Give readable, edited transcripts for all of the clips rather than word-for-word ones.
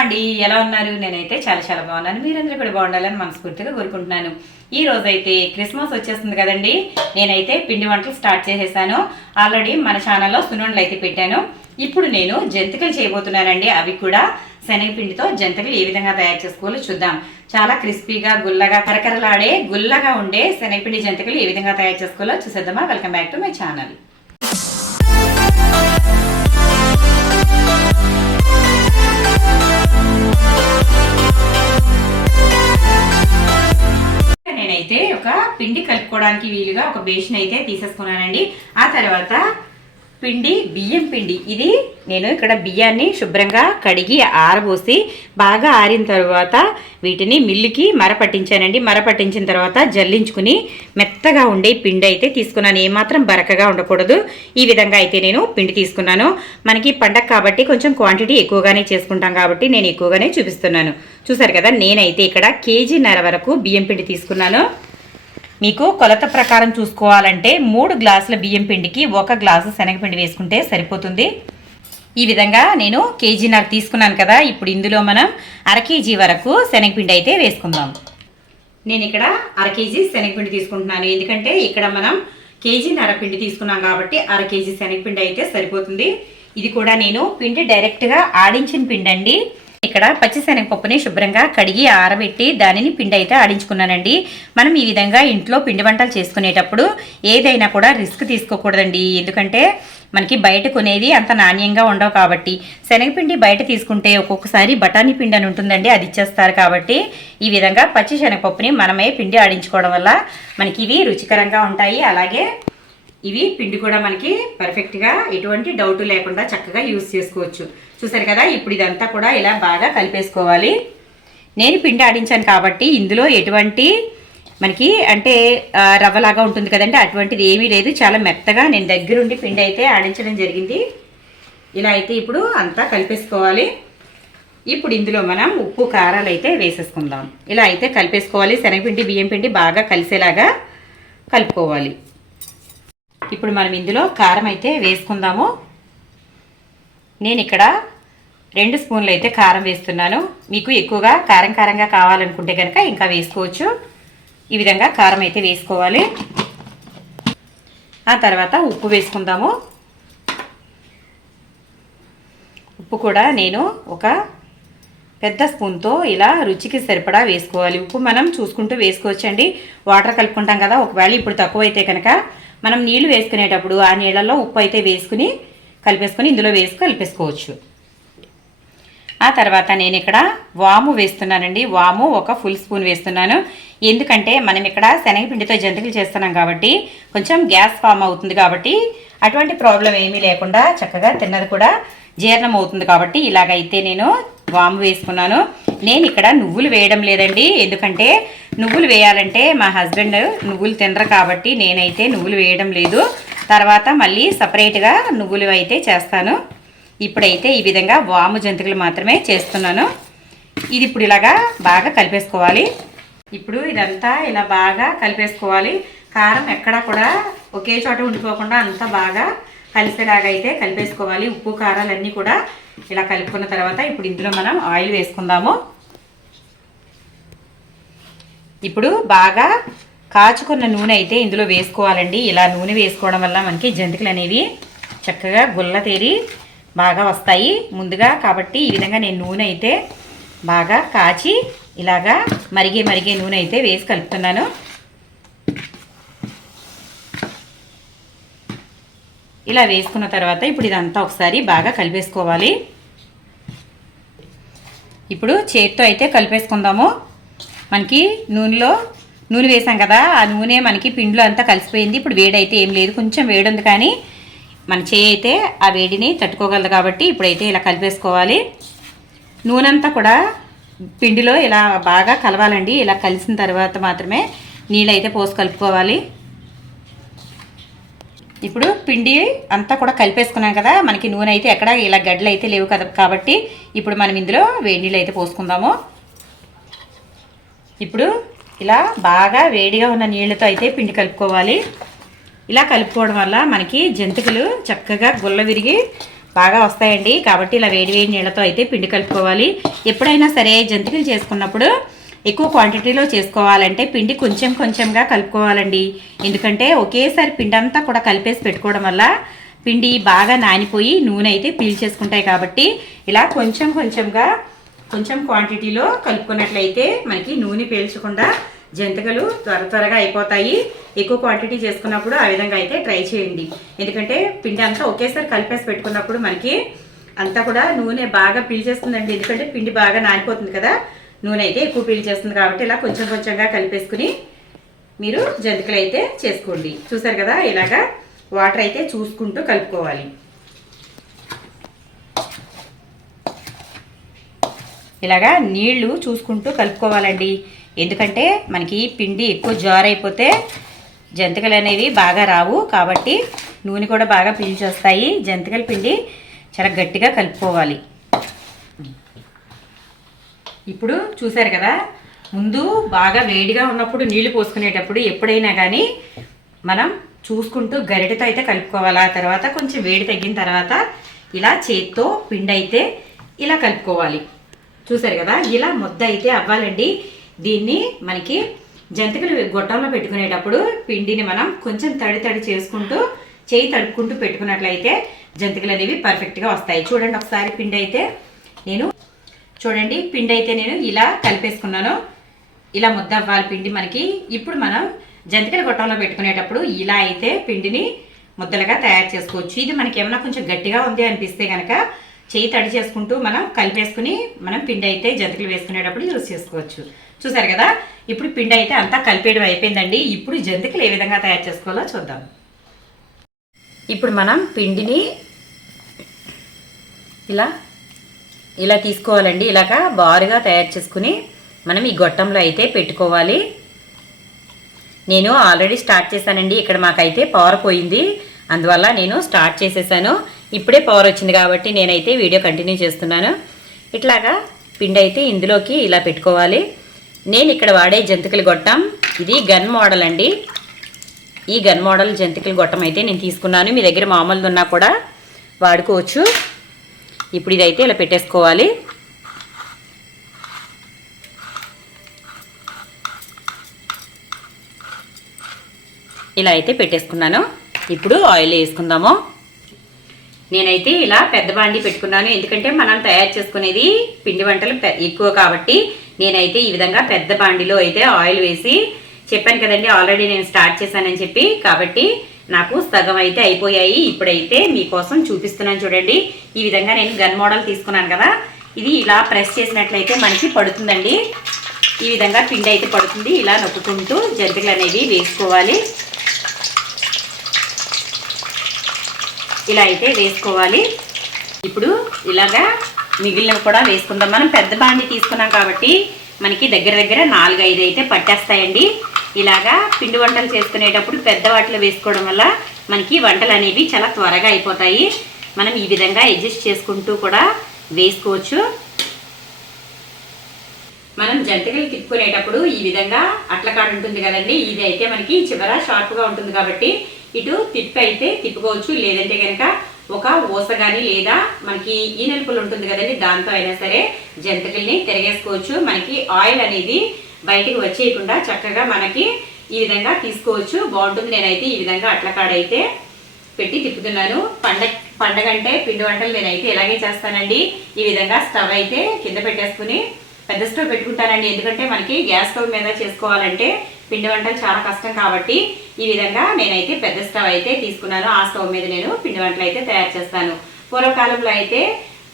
అండి, ఎలా ఉన్నారు? నేనైతే చాలా చాలా బాగున్నాను. మీరందరూ కూడా బాగుండాలని మనస్ఫూర్తిగా కోరుకుంటున్నాను. ఈ రోజు అయితే క్రిస్మస్ వచ్చేస్తుంది కదండి. నేనైతే పిండి వంటలు స్టార్ట్ చేసేసాను. ఆల్రెడీ మన ఛానల్లో సున్నుండలు అయితే పెట్టాను. ఇప్పుడు నేను జంతికలు చేయబోతున్నానండి. అవి కూడా శనగపిండితో జంతికలు ఏ విధంగా తయారు చేసుకోవాలో చూద్దాం. చాలా క్రిస్పీగా గుల్లగా కరకరలాడే గుల్లగా ఉండే శనగపిండి జంతికలు ఏ విధంగా తయారు చేసుకోవాలో చూసేద్దామా. Welcome back to my channel. నేనైతే ఒక పిండి కలుపుకోవడానికి వీలుగా ఒక బేషన్ అయితే తీసేసుకున్నానండి. ఆ తర్వాత బియ్యం పిండి, ఇది నేను ఇక్కడ బియ్యాన్ని శుభ్రంగా కడిగి ఆరబోసి బాగా ఆరిన తర్వాత వీటిని మిల్లుకి మరపట్టించానండి. మరపట్టించిన తర్వాత జల్లించుకుని మెత్తగా ఉండే పిండి అయితే తీసుకున్నాను. ఏమాత్రం బరకగా ఉండకూడదు. ఈ విధంగా అయితే నేను పిండి తీసుకున్నాను. మనకి పండగ కాబట్టి కొంచెం క్వాంటిటీ ఎక్కువగానే చేసుకుంటాం కాబట్టి నేను ఎక్కువగానే చూపిస్తున్నాను. చూసారు కదా, నేనైతే ఇక్కడ 1.5 కేజీ వరకు బియ్యం పిండి తీసుకున్నాను. మీకు కొలత ప్రకారం చూసుకోవాలంటే 3 గ్లాసుల బియ్యం పిండికి 1 గ్లాసు శనగపిండి వేసుకుంటే సరిపోతుంది. ఈ విధంగా నేను 1.5 కేజీ తీసుకున్నాను కదా. ఇప్పుడు ఇందులో మనం 1/2 కేజీ వరకు శనగపిండి అయితే వేసుకుందాం. నేను ఇక్కడ 1/2 కేజీ శనగపిండి తీసుకుంటున్నాను. ఎందుకంటే ఇక్కడ మనం 1.5 కేజీ పిండి తీసుకున్నాం కాబట్టి 1/2 కేజీ శనగపిండి అయితే సరిపోతుంది. ఇది కూడా నేను పిండి డైరెక్ట్గా ఆడించిన పిండి అండి. ఇక్కడ పచ్చిశనగపప్పుని శుభ్రంగా కడిగి ఆరబెట్టి దానిని పిండి అయితే ఆడించుకున్నానండి. మనం ఈ విధంగా ఇంట్లో పిండి వంటలు చేసుకునేటప్పుడు ఏదైనా కూడా రిస్క్ తీసుకోకూడదండి. ఎందుకంటే మనకి బయట కొనేది అంత నాణ్యంగా ఉండవు కాబట్టి. శనగపిండి బయట తీసుకుంటే ఒక్కొక్కసారి బఠానీ పిండి అని ఉంటుందండి, అది ఇచ్చేస్తారు. కాబట్టి ఈ విధంగా పచ్చి శనగపప్పుని మనమే పిండి ఆడించుకోవడం వల్ల మనకి ఇవి రుచికరంగా ఉంటాయి. అలాగే ఇవి పిండి కూడా మనకి పర్ఫెక్ట్గా ఎటువంటి డౌట్ లేకుండా చక్కగా యూజ్ చేసుకోవచ్చు. చూసారు కదా, ఇప్పుడు ఇదంతా కూడా ఇలా బాగా కలిపేసుకోవాలి. నేను పిండి ఆడించాను కాబట్టి ఇందులో ఎటువంటి మనకి అంటే రవ్వలాగా ఉంటుంది కదండి, అటువంటిది ఏమీ లేదు. చాలా మెత్తగా నేను దగ్గరుండి పిండి అయితే ఆడించడం జరిగింది. ఇలా అయితే ఇప్పుడు అంతా కలిపేసుకోవాలి. ఇప్పుడు ఇందులో మనం ఉప్పు కారాలు అయితే వేసేసుకుందాం. ఇలా అయితే కలిపేసుకోవాలి. శనగపిండి బియ్యం పిండి బాగా కలిసేలాగా కలుపుకోవాలి. ఇప్పుడు మనం ఇందులో కారం అయితే వేసుకుందాము. నేను ఇక్కడ 2 స్పూన్లు అయితే కారం వేస్తున్నాను. మీకు ఎక్కువగా కారంగా కావాలనుకుంటే కనుక ఇంకా వేసుకోవచ్చు. ఈ విధంగా కారం అయితే వేసుకోవాలి. ఆ తర్వాత ఉప్పు వేసుకుందాము. ఉప్పు కూడా నేను ఒక పెద్ద స్పూన్తో ఇలా రుచికి సరిపడా వేసుకోవాలి. ఉప్పు మనం చూసుకుంటూ వేసుకోవచ్చండి. వాటర్ కలుపుకుంటాం కదా, ఒకవేళ ఇప్పుడు తక్కువైతే కనుక మనం నీళ్లు వేసుకునేటప్పుడు ఆ నీళ్ళల్లో ఉప్పు అయితే వేసుకుని కలిపేసుకొని ఇందులో వేసి కలిపేసుకోవచ్చు. ఆ తర్వాత నేను ఇక్కడ వాము వేస్తున్నానండి. వాము ఒక ఫుల్ స్పూన్ వేస్తున్నాను. ఎందుకంటే మనం ఇక్కడ శనగపిండితో జంతికలు చేస్తున్నాం కాబట్టి కొంచెం గ్యాస్ ఫామ్ అవుతుంది కాబట్టి అటువంటి ప్రాబ్లం ఏమీ లేకుండా చక్కగా తిన్నది కూడా జీర్ణం అవుతుంది కాబట్టి ఇలాగైతే నేను వాము వేసుకున్నాను. నేను ఇక్కడ నువ్వులు వేయడం లేదండి. ఎందుకంటే నువ్వులు వేయాలంటే మా హస్బెండ్ నువ్వులు తినరు కాబట్టి నేనైతే నువ్వులు వేయడం లేదు. తర్వాత మళ్ళీ సపరేట్గా నువ్వులు అయితే చేస్తాను. ఇప్పుడైతే ఈ విధంగా వాము జంతికలు మాత్రమే చేస్తున్నాను. ఇది ఇప్పుడు ఇలాగా బాగా కలిపేసుకోవాలి. ఇప్పుడు ఇదంతా ఇలా బాగా కలిపేసుకోవాలి. కారం ఎక్కడా కూడా ఒకే చోట ఉండిపోకుండా అంతా బాగా కలిసేలాగా అయితే కలిపేసుకోవాలి. ఉప్పు కారాలన్నీ కూడా ఇలా కలుపుకున్న తర్వాత ఇప్పుడు ఇందులో మనం ఆయిల్ వేసుకుందాము. ఇప్పుడు బాగా కాచుకున్న నూనె అయితే ఇందులో వేసుకోవాలండి. ఇలా నూనె వేసుకోవడం వల్ల మనకి జంతికలు అనేవి చక్కగా గుల్ల తేరి బాగా వస్తాయి ముందుగా. కాబట్టి ఈ విధంగా నేను నూనె అయితే బాగా కాచి ఇలాగా మరిగే నూనె అయితే వేసి కలుపుతున్నాను. ఇలా వేసుకున్న తర్వాత ఇప్పుడు ఇదంతా ఒకసారి బాగా కలిపేసుకోవాలి. ఇప్పుడు చేతితో అయితే కలిపేసుకుందాము. మనకి నూనె వేసాం కదా, ఆ నూనె మనకి పిండిలో అంతా కలిసిపోయింది. ఇప్పుడు వేడి అయితే ఏం లేదు, కొంచెం వేడి ఉంది కానీ మన చేయి అయితే ఆ వేడిని తట్టుకోగలదు కాబట్టి ఇప్పుడైతే ఇలా కలిపేసుకోవాలి. నూనె అంతా కూడా పిండిలో ఇలా బాగా కలవాలండి. ఇలా కలిసిన తర్వాత మాత్రమే నీళ్ళు అయితే పోసి కలుపుకోవాలి. ఇప్పుడు పిండి అంతా కూడా కలిపేసుకున్నాం కదా, మనకి నూనె అయితే ఎక్కడ ఇలా గడ్డలు అయితే లేవు కదా, కాబట్టి ఇప్పుడు మనం ఇందులో వేడి నీళ్ళు అయితే పోసుకుందాము. ఇప్పుడు ఇలా బాగా వేడిగా ఉన్న నీళ్ళతో అయితే పిండి కలుపుకోవాలి. ఇలా కలుపుకోవడం వల్ల మనకి జంతికలు చక్కగా గుల్ల విరిగి బాగా వస్తాయండి. కాబట్టి ఇలా వేడి వేడి నీళ్ళతో అయితే పిండి కలుపుకోవాలి. ఎప్పుడైనా సరే జంతికలు చేసుకున్నప్పుడు ఎక్కువ క్వాంటిటీలో చేసుకోవాలంటే పిండి కొంచెం కొంచెంగా కలుపుకోవాలండి. ఎందుకంటే ఒకేసారి పిండి అంతా కూడా కలిపేసి పెట్టుకోవడం వల్ల పిండి బాగా నానిపోయి నూనె అయితే పీల్చేసుకుంటాయి. కాబట్టి ఇలా కొంచెం కొంచెంగా కొంచెం క్వాంటిటీలో కలుపుకున్నట్లయితే మనకి నూనె పీల్చకుండా జంతికలు త్వరగా అయిపోతాయి. ఎక్కువ క్వాంటిటీ చేసుకున్నప్పుడు ఆ విధంగా అయితే ట్రై చేయండి. ఎందుకంటే పిండి అంతా ఒకేసారి కలిపేసి పెట్టుకున్నప్పుడు మనకి అంతా కూడా నూనె బాగా పీల్చేస్తుందండి. ఎందుకంటే పిండి బాగా నానిపోతుంది కదా, నూనె అయితే ఎక్కువ పీల్చేస్తుంది. కాబట్టి ఇలా కొంచెం కొంచెంగా కలిపేసుకుని మీరు జంతికలు అయితే చేసుకోండి. చూసారు కదా, ఇలాగా వాటర్ అయితే చూసుకుంటూ కలుపుకోవాలి. ఇలాగా నీళ్లు చూసుకుంటూ కలుపుకోవాలండి. ఎందుకంటే మనకి పిండి ఎక్కువ జారైపోతే జంతికలు అనేవి బాగా రావు. కాబట్టి నూనె కూడా బాగా పీల్చొస్తాయి. జంతికల పిండి చాలా గట్టిగా కలుపుకోవాలి. ఇప్పుడు చూసారు కదా, ముందు బాగా వేడిగా ఉన్నప్పుడు నీళ్లు పోసుకునేటప్పుడు ఎప్పుడైనా కానీ మనం చూసుకుంటూ గరిటెతో అయితే కలుపుకోవాలి. ఆ తర్వాత కొంచెం వేడి తగ్గిన తర్వాత ఇలా చేత్తో పిండి అయితే ఇలా కలుపుకోవాలి. చూసారు కదా, ఇలా ముద్ద అయితే అవ్వాలండి. దీన్ని మనకి జంతికలు గొట్టంలో పెట్టుకునేటప్పుడు పిండిని మనం కొంచెం తడి చేసుకుంటూ చేయి తడుపుకుంటూ పెట్టుకున్నట్లయితే జంతికలు అనేవి పర్ఫెక్ట్గా వస్తాయి. చూడండి ఒకసారి పిండి అయితే నేను ఇలా కలిపేసుకున్నాను. ఇలా ముద్ద అవ్వాలి పిండి మనకి. ఇప్పుడు మనం జంతికల గొట్టంలో పెట్టుకునేటప్పుడు ఇలా అయితే పిండిని ముద్దలుగా తయారు చేసుకోవచ్చు. ఇది మనకి ఏమైనా కొంచెం గట్టిగా ఉంది అనిపిస్తే కనుక చేయి తడి చేసుకుంటూ మనం కలిపేసుకుని మనం పిండి అయితే జంతికలు వేసుకునేటప్పుడు యూజ్ చేసుకోవచ్చు. చూసారు కదా, ఇప్పుడు పిండి అయితే అంతా కలిపేయడం అయిపోయిందండి. ఇప్పుడు జంతికలు ఏ విధంగా తయారు చేసుకోవాలో చూద్దాం. ఇప్పుడు మనం పిండిని ఇలా తీసుకోవాలండి. ఇలాగా బారుగా తయారు చేసుకుని మనం ఈ గొట్టంలో అయితే పెట్టుకోవాలి. నేను ఆల్రెడీ స్టార్ట్ చేశానండి. ఇక్కడ మాకైతే పవర్ పోయింది, అందువల్ల నేను స్టార్ట్ చేసేసాను. ఇప్పుడే పవర్ వచ్చింది కాబట్టి నేనైతే వీడియో కంటిన్యూ చేస్తున్నాను. ఇట్లాగా పిండి అయితే ఇందులోకి ఇలా పెట్టుకోవాలి. నేను ఇక్కడ వాడే జంతికల గొట్టం ఇది గన్ మోడల్ అండి. ఈ గన్ మోడల్ జంతికల గొట్టం అయితే నేను తీసుకున్నాను. మీ దగ్గర మామూలుది ఉన్నా కూడా వాడుకోవచ్చు. ఇప్పుడు ఇదైతే ఇలా పెట్టేసుకోవాలి. ఇలా అయితే పెట్టేసుకున్నాను. ఇప్పుడు ఆయిల్ వేసుకుందాము. నేనైతే ఇలా పెద్ద బాండి పెట్టుకున్నాను. ఎందుకంటే మనం తయారు చేసుకునేది పిండి వంటలు ఎక్కువ కాబట్టి నేనైతే ఈ విధంగా పెద్ద బాండిలో అయితే ఆయిల్ వేసి, చెప్పాను కదండి ఆల్రెడీ నేను స్టార్ట్ చేశానని చెప్పి, కాబట్టి నాకు సగం అయితే అయిపోయాయి. ఇప్పుడైతే మీకోసం చూపిస్తున్నాను చూడండి. ఈ విధంగా నేను గన్ మోడల్ తీసుకున్నాను కదా, ఇది ఇలా ప్రెస్ చేసినట్లయితే మనకి పడుతుందండి. ఈ విధంగా పిండి అయితే పడుతుంది. ఇలా నొక్కుకుంటూ జంతికలు అనేవి వేసుకోవాలి. ఇలా అయితే వేసుకోవాలి. ఇప్పుడు ఇలాగా మిగిలినవి కూడా వేసుకుందాం. మనం పెద్ద బాండి తీసుకున్నాం కాబట్టి మనకి దగ్గర 4-5 అయితే పట్టేస్తాయండి. ఇలాగా పిండి వంటలు చేసుకునేటప్పుడు పెద్ద వాటిలో వేసుకోవడం వల్ల మనకి వంటలు అనేవి చాలా త్వరగా అయిపోతాయి. మనం ఈ విధంగా అడ్జస్ట్ చేసుకుంటూ కూడా వేసుకోవచ్చు. మనం జంతికలు తిప్పుకునేటప్పుడు ఈ విధంగా అట్లకాడ ఉంటుంది కదండి, ఇది అయితే మనకి చివర షార్ప్గా ఉంటుంది కాబట్టి ఇటు తిప్పి అయితే తిప్పుకోవచ్చు. లేదంటే కనుక ఒక ఊస కానీ లేదా మనకి ఈ నలుపులు ఉంటుంది కదండి, దాంతో అయినా సరే జంతికల్ని తిరగేసుకోవచ్చు. మనకి ఆయిల్ అనేది బయటికి వచ్చేయకుండా చక్కగా మనకి ఈ విధంగా తీసుకోవచ్చు. బాగుంటుంది. నేనైతే ఈ విధంగా అట్లకాడైతే పెట్టి తిప్పుతున్నాను. పండగ అంటే పిండి వంటలు నేనైతే ఇలాగే చేస్తానండి. ఈ విధంగా స్టవ్ అయితే కింద పెట్టేసుకుని పెద్ద స్టవ్ పెట్టుకుంటానండి. ఎందుకంటే మనకి గ్యాస్ స్టవ్ మీద చేసుకోవాలంటే పిండి వంటలు చాలా కష్టం కాబట్టి ఈ విధంగా నేనైతే పెద్ద స్టవ్ అయితే తీసుకున్నాను. ఆ స్టవ్ మీద నేను పిండి వంటలు అయితే తయారు చేస్తాను. పూర్వకాలంలో అయితే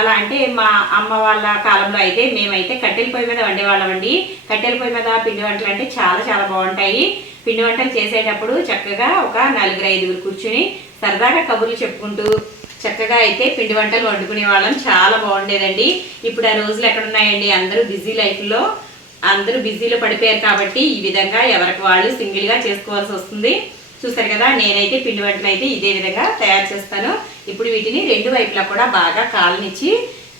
అలా అంటే మా అమ్మ వాళ్ళ కాలంలో అయితే మేమైతే కట్టెల పొయ్యి మీద వండేవాళ్ళమండి. కట్టెల పొయ్యి మీద పిండి వంటలు అంటే చాలా బాగుంటాయి. పిండి వంటలు చేసేటప్పుడు చక్కగా ఒక 4-5 కూర్చుని సరదాగా కబుర్లు చెప్పుకుంటూ చక్కగా అయితే పిండి వంటలు వండుకునే వాళ్ళం. చాలా బాగుండేదండి. ఇప్పుడు ఆ రోజులు ఎక్కడున్నాయండి? అందరూ బిజీ లైఫ్లో అందరూ బిజీలో పడిపోయారు కాబట్టి ఈ విధంగా ఎవరికి వాళ్ళు సింగిల్గా చేసుకోవాల్సి వస్తుంది. చూసారు కదా, నేనైతే పిండి వంటలు అయితే ఇదే విధంగా తయారు చేస్తాను. ఇప్పుడు వీటిని 2 వైపులా కూడా బాగా కాలనిచ్చి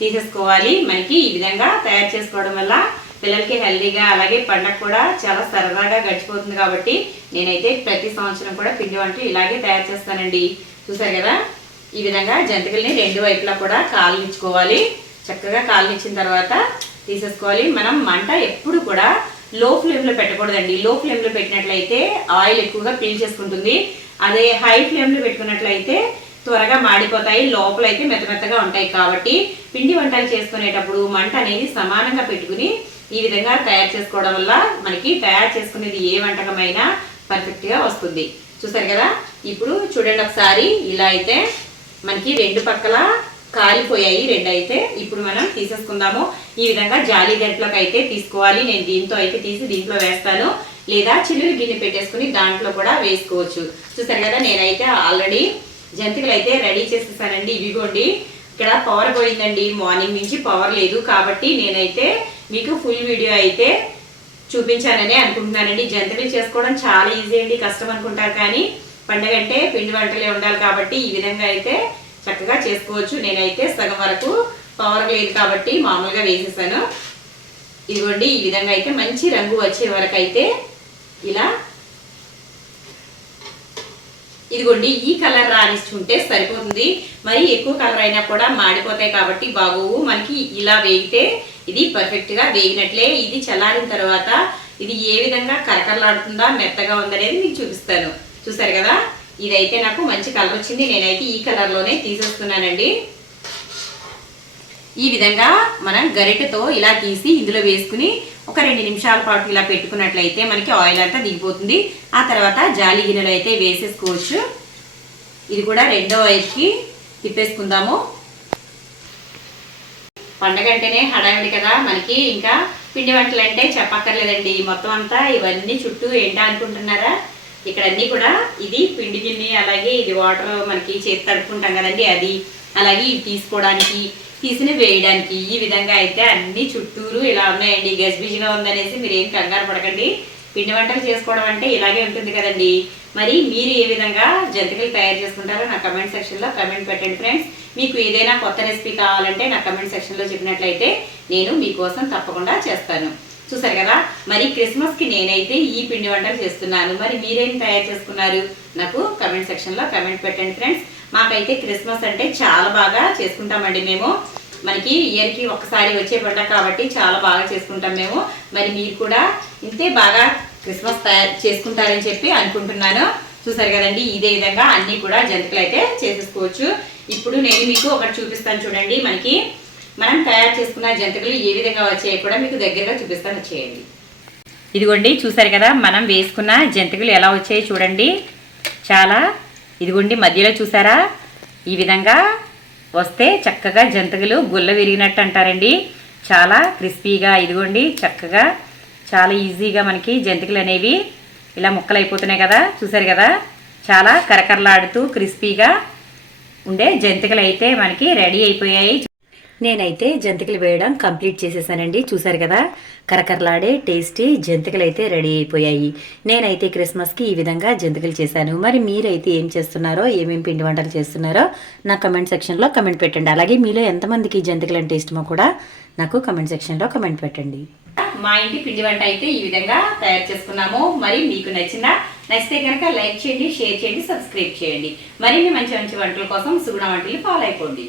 తీసేసుకోవాలి. మనకి ఈ విధంగా తయారు చేసుకోవడం వల్ల పిల్లలకి హెల్దీగా, అలాగే పండగ కూడా చాలా సరదాగా గడిచిపోతుంది. కాబట్టి నేనైతే ప్రతి సంవత్సరం కూడా పిండి వంటలు ఇలాగే తయారు చేస్తానండి. చూసారు కదా, ఈ విధంగా జంతికల్ని రెండు వైపులా కూడా కాలనిచ్చుకోవాలి. చక్కగా కాలనిచ్చిన తర్వాత తీసేసుకోవాలి. మనం మంట ఎప్పుడు కూడా లో ఫ్లేమ్లో పెట్టకూడదండి. లో ఫ్లేమ్లో పెట్టినట్లయితే ఆయిల్ ఎక్కువగా పీల్చేసుకుంటుంది. అదే హై ఫ్లేమ్లో పెట్టుకున్నట్లయితే త్వరగా మాడిపోతాయి, లోపలైతే మెత్తమెత్తగా ఉంటాయి. కాబట్టి పిండి వంటలు చేసుకునేటప్పుడు మంట అనేది సమానంగా పెట్టుకుని ఈ విధంగా తయారు చేసుకోవడం వల్ల మనకి తయారు చేసుకునేది ఏ వంటకమైనా పర్ఫెక్ట్గా వస్తుంది. చూసారు కదా. ఇప్పుడు చూడండి ఒకసారి, ఇలా అయితే మనకి రెండు పక్కల కాలిపోయాయి రెండు అయితే. ఇప్పుడు మనం తీసేసుకుందాము. ఈ విధంగా జాలి గరిటలోకి అయితే తీసుకోవాలి. నేను దీంతో అయితే తీసి దీంట్లో వేస్తాను, లేదా చిల్లులు గిన్నె పెట్టేసుకుని దాంట్లో కూడా వేసుకోవచ్చు. చూసారు కదా, నేనైతే ఆల్రెడీ జంతికలు అయితే రెడీ చేసేసానండి. ఇవిగోండి, ఇక్కడ పవర్ పోయిందండి, మార్నింగ్ నుంచి పవర్ లేదు. కాబట్టి నేనైతే మీకు ఫుల్ వీడియో అయితే చూపించానని అనుకుంటున్నానండి. జంతికలు చేసుకోవడం చాలా ఈజీ అండి, కష్టం అనుకుంటారు కానీ పండగ అంటే పిండి వంటలే ఉండాలి కాబట్టి ఈ విధంగా అయితే చక్కగా చేసుకోవచ్చు. నేనైతే సగం వరకు పవర్ లేదు కాబట్టి మామూలుగా వేసేసాను. ఇదిగోండి, ఈ విధంగా అయితే మంచి రంగు వచ్చే వరకు అయితే ఇలా ఇదిగోండి ఈ కలర్ రానిస్తుంటే సరిపోతుంది. మరి ఎక్కువ కలర్ అయినా కూడా మాడిపోతాయి కాబట్టి బాగోవు. మనకి ఇలా వేగితే ఇది పర్ఫెక్ట్గా వేగినట్లే. ఇది చల్లారిన తర్వాత ఇది ఏ విధంగా కరకరలాడుతుందా మెత్తగా ఉందనేది మీకు చూపిస్తాను. చూసారు కదా, ఇదైతే నాకు మంచి కలర్ వచ్చింది. నేనైతే ఈ కలర్లోనే తీసేస్తున్నానండి. ఈ విధంగా మనం గరిటెతో ఇలా తీసి ఇందులో వేసుకుని ఒక 2 నిమిషాల పాటు ఇలా పెట్టుకున్నట్లయితే మనకి ఆయిల్ అంతా దిగిపోతుంది. ఆ తర్వాత జాలి గిన్నెలో అయితే వేసేసుకోవచ్చు. ఇది కూడా రెండో వైపుకి తిప్పేసుకుందాము. పండగ అంటేనే హడావిడి కదా మనకి, ఇంకా పిండి వంటలు అంటే చెప్పక్కర్లేదండి. మొత్తం అంతా ఇవన్నీ చుట్టూ ఏంటా అనుకుంటున్నారా, ఇక్కడ అన్నీ కూడా ఇది పిండి గిన్నె, అలాగే ఇది వాటర్ మనకి చేతి తడుపుకుంటాం కదండి అది, అలాగే ఇది తీసుకోవడానికి తీసిన వేయడానికి ఈ విధంగా అయితే అన్ని చుట్టూరు ఇలా ఉన్నాయండి. గజిబిజిగా ఉందనేసి మీరు ఏం కంగారు పడకండి. పిండి వంటలు చేసుకోవడం అంటే ఇలాగే ఉంటుంది కదండి. మరి మీరు ఏ విధంగా జంతికలు తయారు చేసుకుంటారో నా కమెంట్ సెక్షన్లో కమెంట్ పెట్టండి ఫ్రెండ్స్. మీకు ఏదైనా కొత్త రెసిపీ కావాలంటే నా కమెంట్ సెక్షన్లో చెప్పినట్లయితే నేను మీకోసం తప్పకుండా చేస్తాను. చూసారు కదా, మరి క్రిస్మస్కి నేనైతే ఈ పిండి వంటలు చేస్తున్నాను. మరి మీరేం తయారు చేసుకున్నారు నాకు కమెంట్ సెక్షన్లో కమెంట్ పెట్టండి ఫ్రెండ్స్. మాకైతే క్రిస్మస్ అంటే చాలా బాగా చేసుకుంటామండి మేము. మనకి ఇయర్కి ఒక్కసారి వచ్చే పండుగ కాబట్టి చాలా బాగా చేసుకుంటాం మేము. మరి మీరు కూడా ఇంతే బాగా క్రిస్మస్ తయారు చేసుకుంటారని చెప్పి అనుకుంటున్నాను. చూసారు కదండి, ఇదే విధంగా అన్నీ కూడా జంతికలు అయితే చేసేసుకోవచ్చు. ఇప్పుడు నేను మీకు ఒకటి చూపిస్తాను చూడండి. మనకి మనం తయారు చేసుకున్న జంతికలు ఏ విధంగా వచ్చాయో కూడా మీకు దగ్గరగా చూపిస్తాను, వచ్చేయండి. ఇదిగోండి, చూసారు కదా మనం వేసుకున్న జంతికలు ఎలా వచ్చాయి చూడండి. చాలా ఇదిగోండి మధ్యలో చూసారా, ఈ విధంగా వస్తే చక్కగా జంతికలు గుల్ల విరిగినట్టు అంటారండి. చాలా క్రిస్పీగా ఇదిగోండి చక్కగా చాలా ఈజీగా మనకి జంతికలు అనేవి ఇలా ముక్కలు అయిపోతున్నాయి కదా. చూసారు కదా, చాలా కరకరలాడుతూ క్రిస్పీగా ఉండే జంతికలు అయితే మనకి రెడీ అయిపోయాయి. నేనైతే జంతికలు వేయడం కంప్లీట్ చేసేసానండి. చూసారు కదా, కరకరలాడే టేస్టీ జంతికలు అయితే రెడీ అయిపోయాయి. నేనైతే క్రిస్మస్కి ఈ విధంగా జంతికలు చేశాను. మరి మీరైతే ఏం చేస్తున్నారో, ఏమేమి పిండి వంటలు చేస్తున్నారో నా కమెంట్ సెక్షన్లో కమెంట్ పెట్టండి. అలాగే మీలో ఎంతమందికి జంతికలు అంటే ఇష్టమో కూడా నాకు కమెంట్ సెక్షన్లో కమెంట్ పెట్టండి. మా ఇంటి పిండి వంట అయితే ఈ విధంగా తయారు చేసుకున్నాము. మరి మీకు నచ్చితే కనుక లైక్ చేయండి, షేర్ చేయండి, సబ్స్క్రైబ్ చేయండి. మరిన్ని మంచి మంచి వంటల కోసం సుగుణ వంటలు ఫాలో అయిపోండి.